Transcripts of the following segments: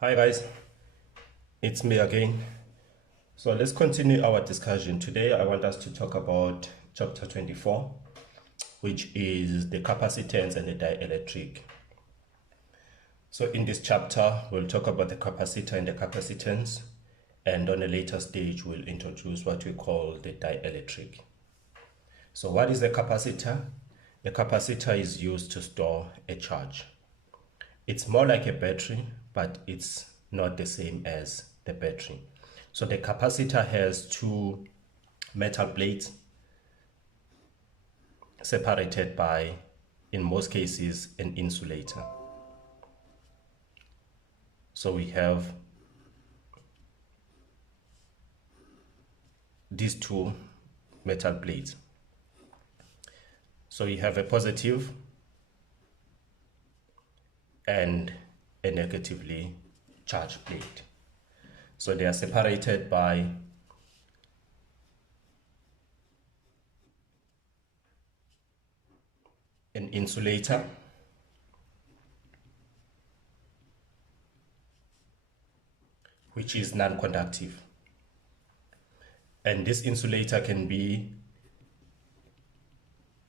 Hi guys, it's me again. So let's continue our discussion. Today I want us to talk about chapter 24, which is the capacitance and the dielectric. So in this chapter, we'll talk about the capacitor and the capacitance, and on a later stage, we'll introduce what we call the dielectric. So what is a capacitor? A capacitor is used to store a charge. It's more like a battery, but it's not the same as the battery. So the capacitor has two metal plates separated by, in most cases, an insulator. So we have these two metal plates. So you have a positive and a negatively charged plate. So they are separated by an insulator which is non-conductive. And this insulator can be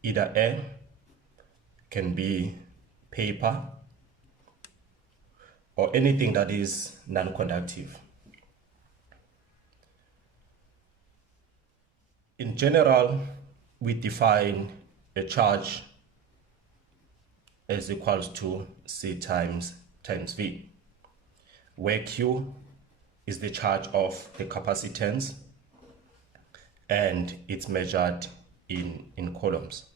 either air, can be paper, or anything that is non-conductive. In general, we define a charge as equals to C times V, where Q is the charge of the capacitance and it's measured in coulombs.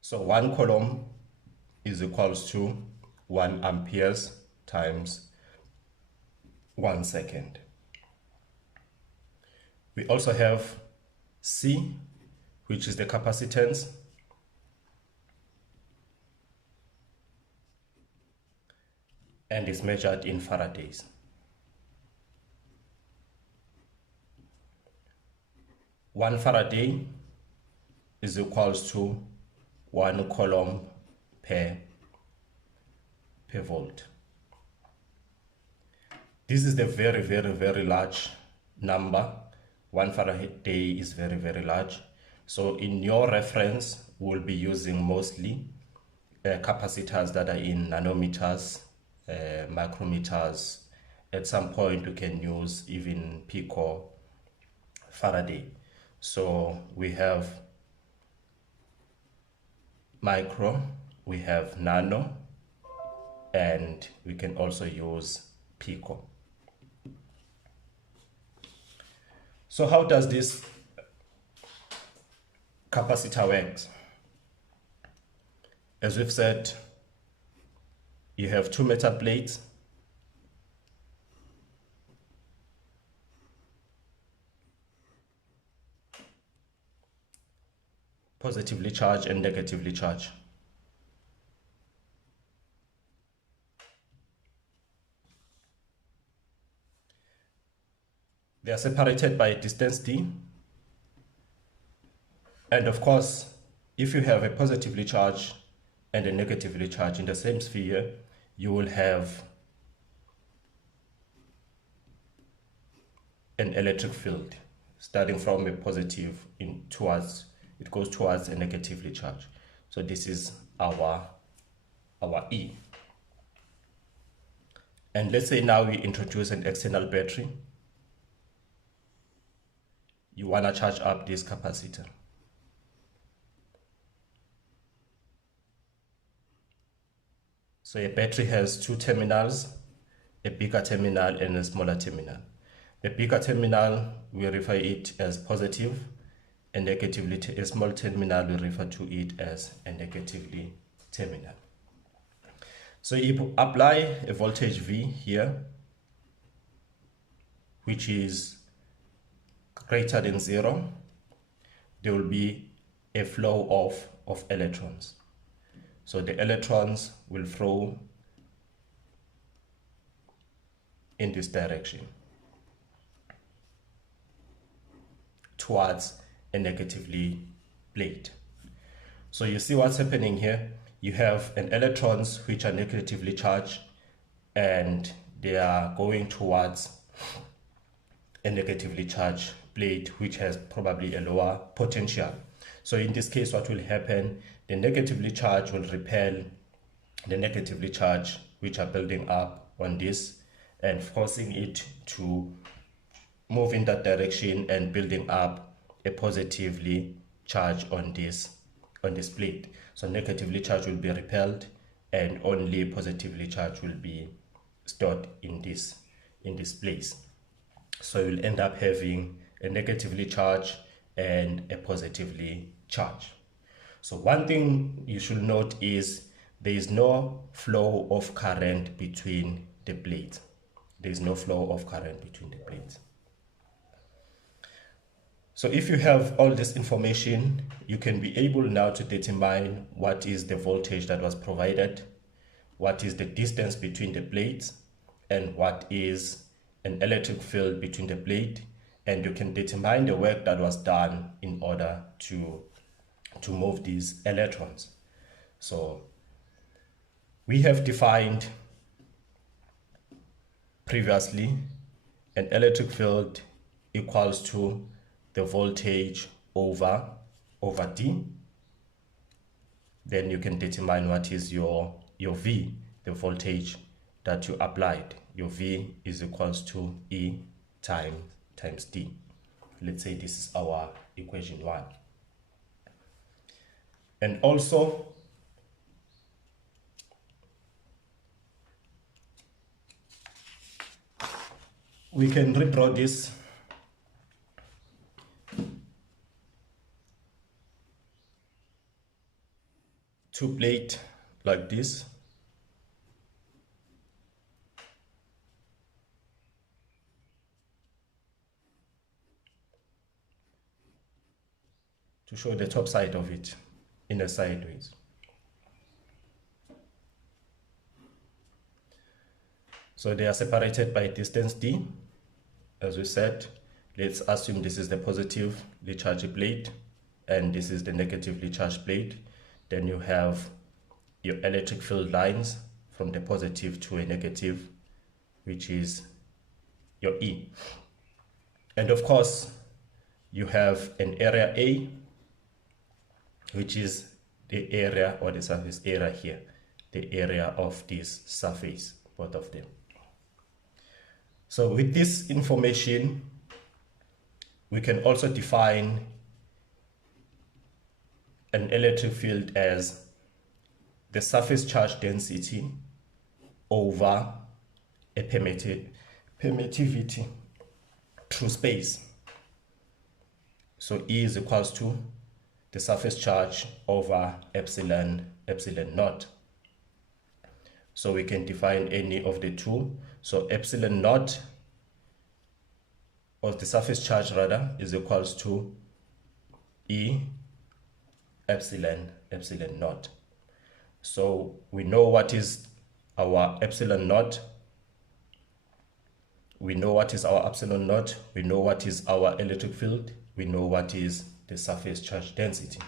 So 1 coulomb is equals to 1 amperes times 1 second. We also have C, which is the capacitance, and is measured in Faradays. One Faraday is equals to 1 coulomb per volt. This is the very large number. 1 Faraday is very large. So in your reference, we'll be using mostly capacitors that are in nanometers, micrometers. At some point, we can use even pico Faraday. So we have micro, we have nano, and we can also use pico. So how does this capacitor work? As we've said, you have two metal plates positively charged and negatively charged. They are separated by a distance d. And of course, if you have a positively charged and a negatively charged in the same sphere, you will have an electric field starting from a positive it goes towards a negatively charged. So this is our E. And let's say now we introduce an external battery. You want to charge up this capacitor. So a battery has two terminals, a bigger terminal and a smaller terminal. The bigger terminal, we refer it as positive, and negatively a small terminal, we refer to it as a negatively terminal. So if you apply a voltage V here, which is greater than 0, there will be a flow of electrons. So the electrons will flow in this direction towards a negatively plate. So you see what's happening here. You have an electrons which are negatively charged and they are going towards a negatively charged plate which has probably a lower potential. So in this case, what will happen, the negatively charged will repel the negatively charged which are building up on this and forcing it to move in that direction and building up a positively charged on this plate. So negatively charged will be repelled and only positively charged will be stored in this place. So you'll end up having a negatively charged and a positively charged. So one thing you should note is there is no flow of current between the plates. There is no flow of current between the plates. So if you have all this information, you can be able now to determine what is the voltage that was provided, what is the distance between the plates, and what is an electric field between the plate, and you can determine the work that was done in order to move these electrons. So we have defined previously an electric field equals to the voltage over D. Then you can determine what is your V, the voltage that you applied. Your V is equals to E times D. Let's say this is our equation 1. And also we can redraw this two plate like this. To show the top side of it in a sideways. So they are separated by distance D. As we said, let's assume this is the positively charged plate and this is the negatively charged plate. Then you have your electric field lines from the positive to a negative, which is your E. And of course, you have an area A, which is the area or the surface area here, the area of this surface, both of them. So with this information, we can also define an electric field as the surface charge density over a permittivity through space. So E is equals to the surface charge over epsilon naught. So we can define any of the two. So epsilon naught, or the surface charge rather, is equals to E epsilon naught. So we know what is our epsilon naught. We know what is our epsilon naught. We know what is our electric field. We know what is the surface charge density.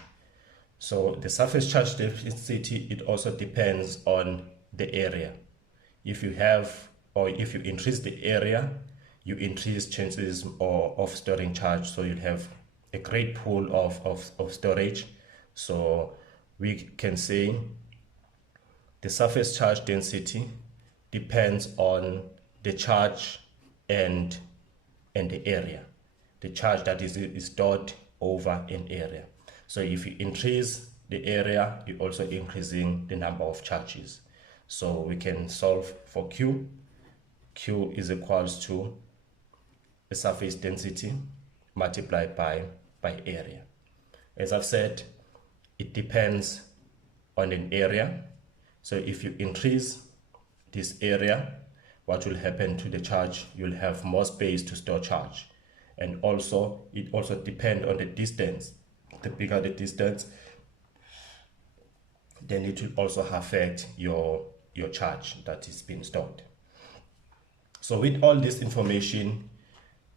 So the surface charge density, it also depends on the area. If you have, or if you increase the area, you increase chances of storing charge. So you'll have a great pool of storage. So we can say the surface charge density depends on the charge and the area, the charge that is stored over an area. So if you increase the area, you're also increasing the number of charges. So we can solve for Q. Q is equals to the surface density multiplied by area. As I've said, it depends on an area. So if you increase this area, what will happen to the charge? You'll have more space to store charge. And also, it also depends on the distance. The bigger the distance, then it will also affect your charge that is being stored. So with all this information,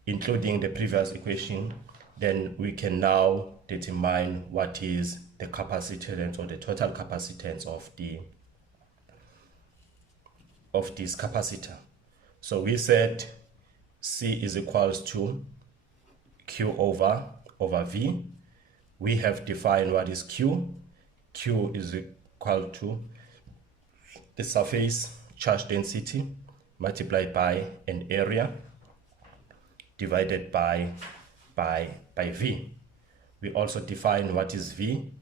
including the previous equation, then we can now determine what is the capacitance or the total capacitance of this capacitor. So we said C is equals to Q over V. We have defined what is Q. Q is equal to the surface charge density multiplied by an area divided by V. We also define what is V.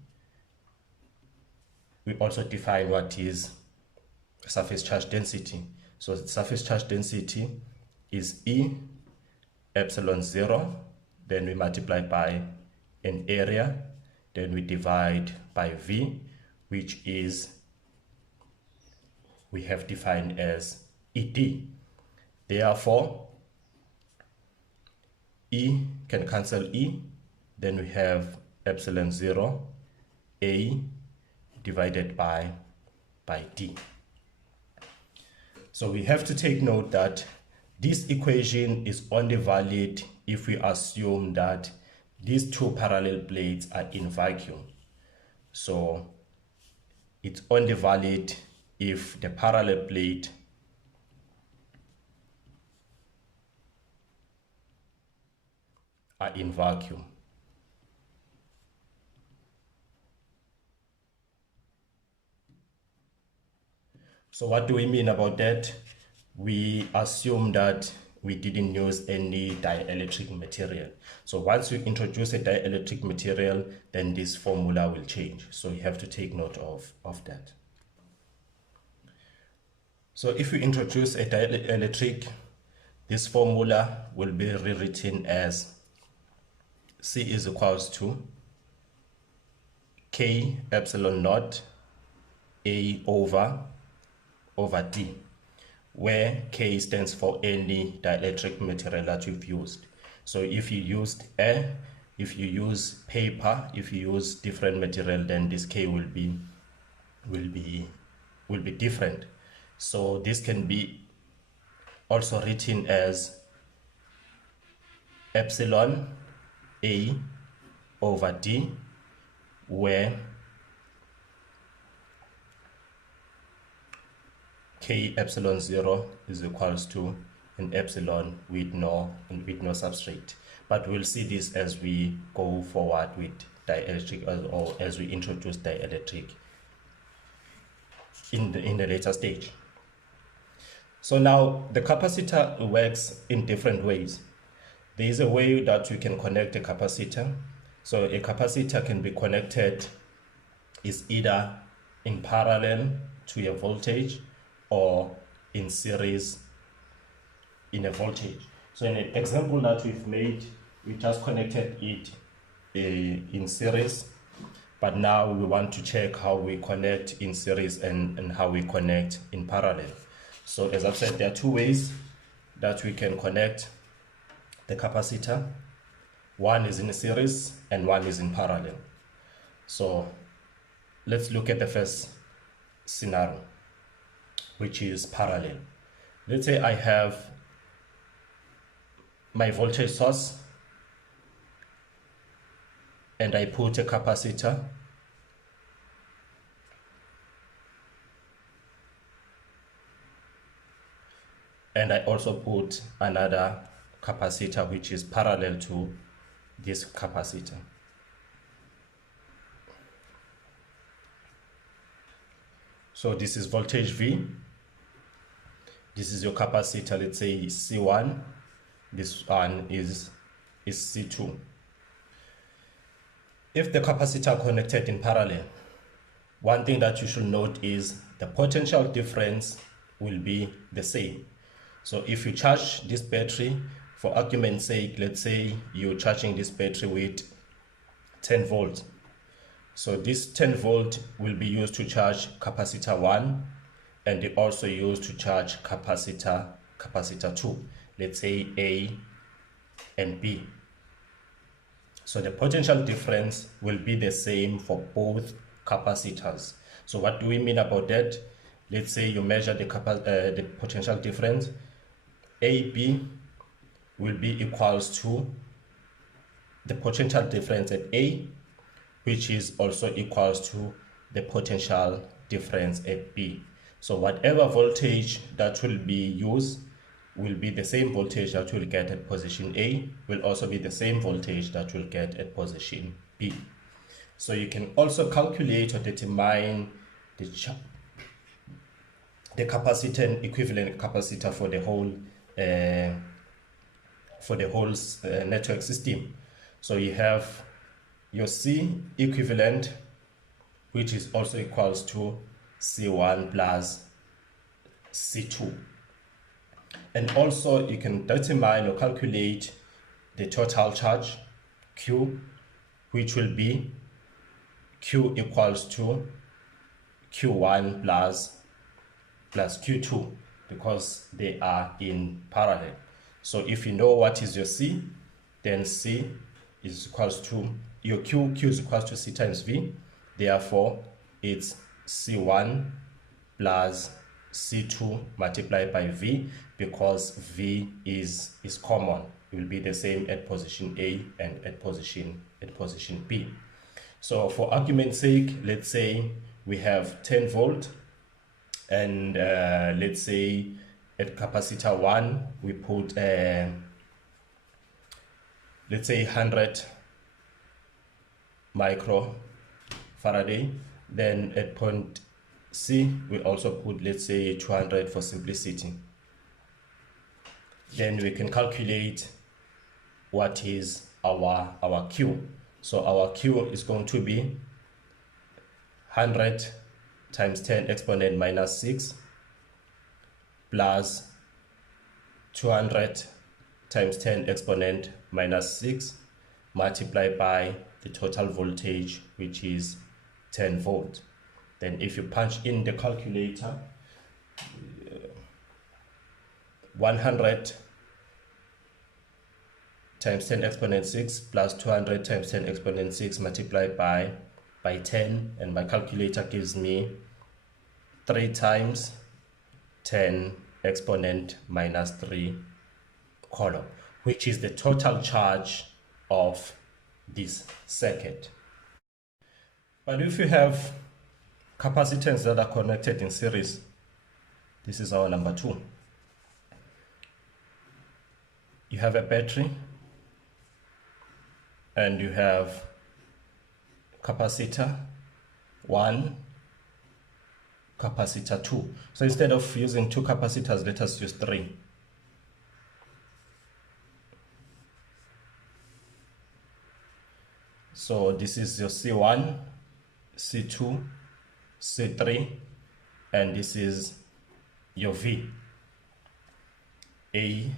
We also define what is surface charge density. So the surface charge density is E epsilon 0, then we multiply by an area, then we divide by V, which is we have defined as ED. Therefore, E can cancel E, then we have epsilon 0 A divided by D. So we have to take note that this equation is only valid if we assume that these two parallel plates are in vacuum. So it's only valid if the parallel plate are in vacuum. So what do we mean about that? We assume that we didn't use any dielectric material. So once you introduce a dielectric material, then this formula will change. So you have to take note of that. So if you introduce a dielectric, this formula will be rewritten as C is equals to K epsilon naught A over D, where K stands for any dielectric material that you've used. So if you used air, if you use paper, if you use different material, then this K will be different. So this can be also written as epsilon A over D, where K epsilon 0 is equals to an epsilon with no substrate. But we'll see this as we go forward with dielectric, or as we introduce dielectric in the later stage. So now the capacitor works in different ways. There is a way that you can connect a capacitor. So a capacitor can be connected is either in parallel to a voltage or in series in a voltage. So in an example that we've made, we just connected it in series, but now we want to check how we connect in series and how we connect in parallel. So as I've said, there are two ways that we can connect the capacitor. One is in a series and one is in parallel. So let's look at the first scenario, which is parallel. Let's say I have my voltage source and I put a capacitor and I also put another capacitor which is parallel to this capacitor. So this is voltage V. This is your capacitor, let's say C1. This one is C2. If the capacitor are connected in parallel, one thing that you should note is the potential difference will be the same. So if you charge this battery, for argument's sake, let's say you're charging this battery with 10 volts. So this 10 volt will be used to charge capacitor 1, and they also used to charge capacitor 2, let's say A and B. So the potential difference will be the same for both capacitors. So what do we mean about that? Let's say you measure the potential difference. AB will be equals to the potential difference at A, which is also equals to the potential difference at B. So whatever voltage that will be used will be the same voltage that we'll get at position A, will also be the same voltage that we'll get at position B. So you can also calculate or determine the capacitance, equivalent capacitor for the whole network system. So you have your C equivalent, which is also equals to C1 plus C2. And also you can determine or calculate the total charge Q, which will be Q equals to Q1 plus Q2, because they are in parallel. So if you know what is your C, then C is equals to your Q is equals to C times V. Therefore, it's C1 plus C2 multiplied by V, because V is common. It will be the same at position A and at position B. So for argument's sake, let's say we have 10 volt, and let's say at capacitor 1 we put let's say 100 microfarad. Then at point C we also put, let's say, 200 for simplicity. Then we can calculate what is our Q. So our Q is going to be 100 times 10 exponent minus 6 plus 200 times 10 exponent minus 6 multiplied by the total voltage, which is 10 volt. Then if you punch in the calculator, 100 times 10 exponent 6 plus 200 times 10 exponent 6 multiplied by 10, and my calculator gives me 3 times 10 exponent minus 3 coulomb, which is the total charge of this circuit. But if you have capacitance that are connected in series, this is our number 2. You have a battery and you have capacitor 1, capacitor 2. So instead of using 2 capacitors, let us use 3. So this is your C1, C2, C3, and this is your V, A,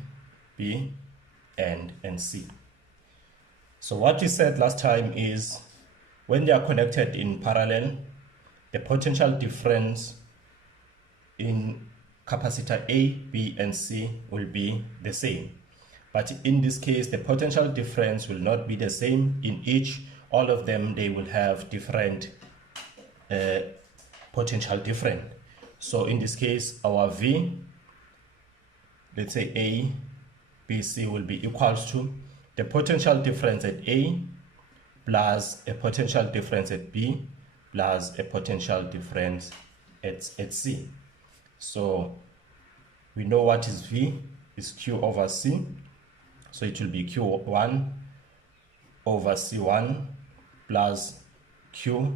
B, and C. So what we said last time is, when they are connected in parallel, the potential difference in capacitor A, B, and C will be the same. But in this case, the potential difference will not be the same in each. All of them, they will have different potential difference. So in this case, our V, let's say A, B, C, will be equals to the potential difference at A plus a potential difference at B plus a potential difference at C. So we know what is V is Q over C. So it will be Q1 over C1 plus Q2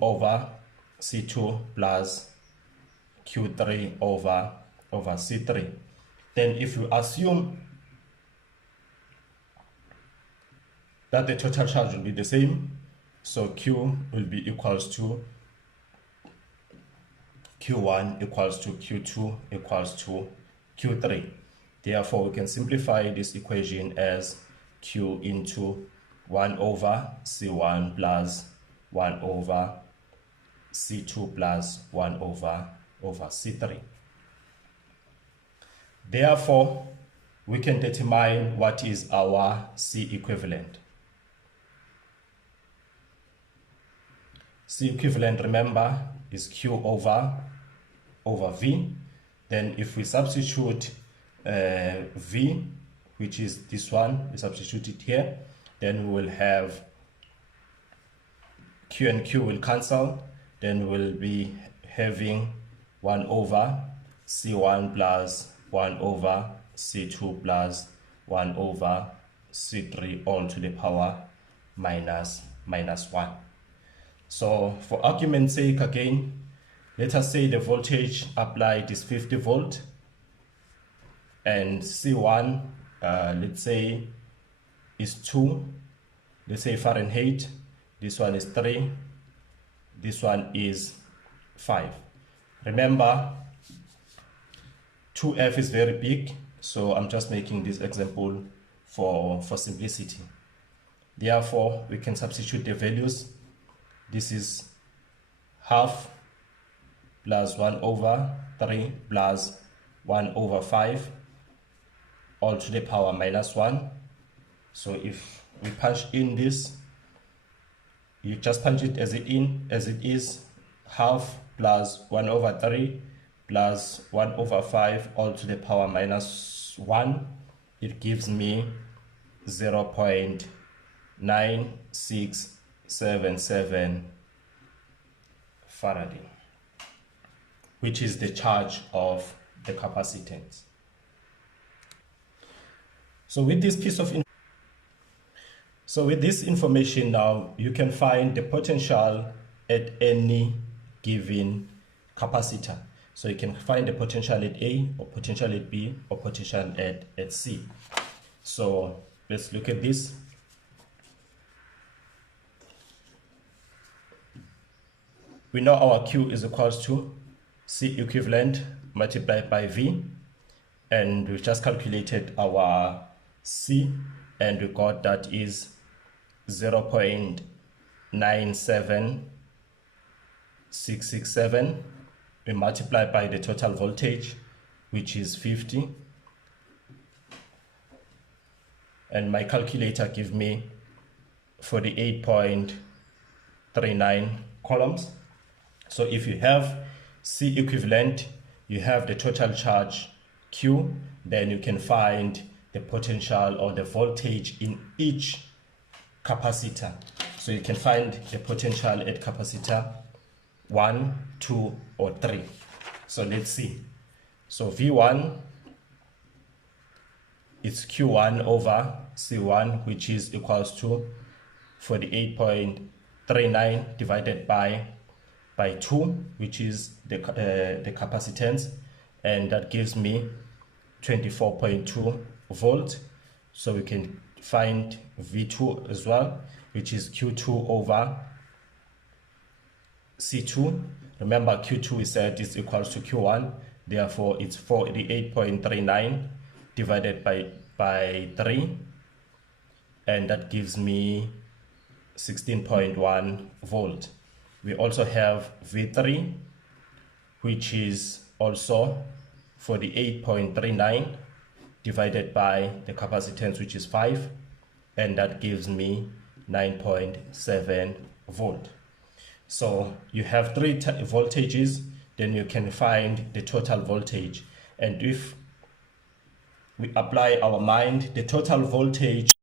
over C2 plus Q3 over C3. Then if you assume that the total charge will be the same, so Q will be equals to Q1 equals to Q2 equals to Q3. Therefore, we can simplify this equation as Q into 1 over C1 plus 1 over C2 plus 1 over C3. Therefore, we can determine what is our C equivalent. C equivalent, remember, is Q over V. Then if we substitute V, which is this one, we substitute it here, then we will have Q and Q will cancel, then we'll be having 1 over C1 plus 1 over C2 plus 1 over C3 all to the power minus 1. So for argument's sake again, let us say the voltage applied is 50 volt and C1 let's say is 2, let's say Fahrenheit, this one is 3, this one is 5. Remember 2F is very big, so I'm just making this example for simplicity. Therefore we can substitute the values. This is half plus 1 over 3 plus 1 over 5 all to the power minus 1. So if we punch in this, you just punch it as it is, half plus 1 over 3 plus 1 over 5 all to the power minus 1. It gives me 0.9677 Faraday, which is the charge of the capacitance. So with this information now, you can find the potential at any given capacitor. So you can find the potential at A, or potential at B, or potential at C. So let's look at this. We know our Q is equals to C equivalent multiplied by V, and we've just calculated our C, and we got that is 0.97667. We multiply by the total voltage, which is 50, and my calculator gives me 48.39 coulombs. So if you have C equivalent, you have the total charge Q, then you can find the potential or the voltage in each capacitor. So you can find the potential at capacitor 1, 2, or 3. So let's see. So V1 is Q1 over C1, which is equals to 48.39 divided by 2, which is the capacitance, and that gives me 24.2 volt. So we can find V2 as well, which is Q2 over C2. Remember Q2 is said is equals to Q1, therefore it's 48.39 divided by 3, and that gives me 16.1 volt. We also have V3, which is also 48.39 divided by the capacitance, which is 5, and that gives me 9.7 volt. So you have 3 voltages, then you can find the total voltage. And if we apply our mind, the total voltage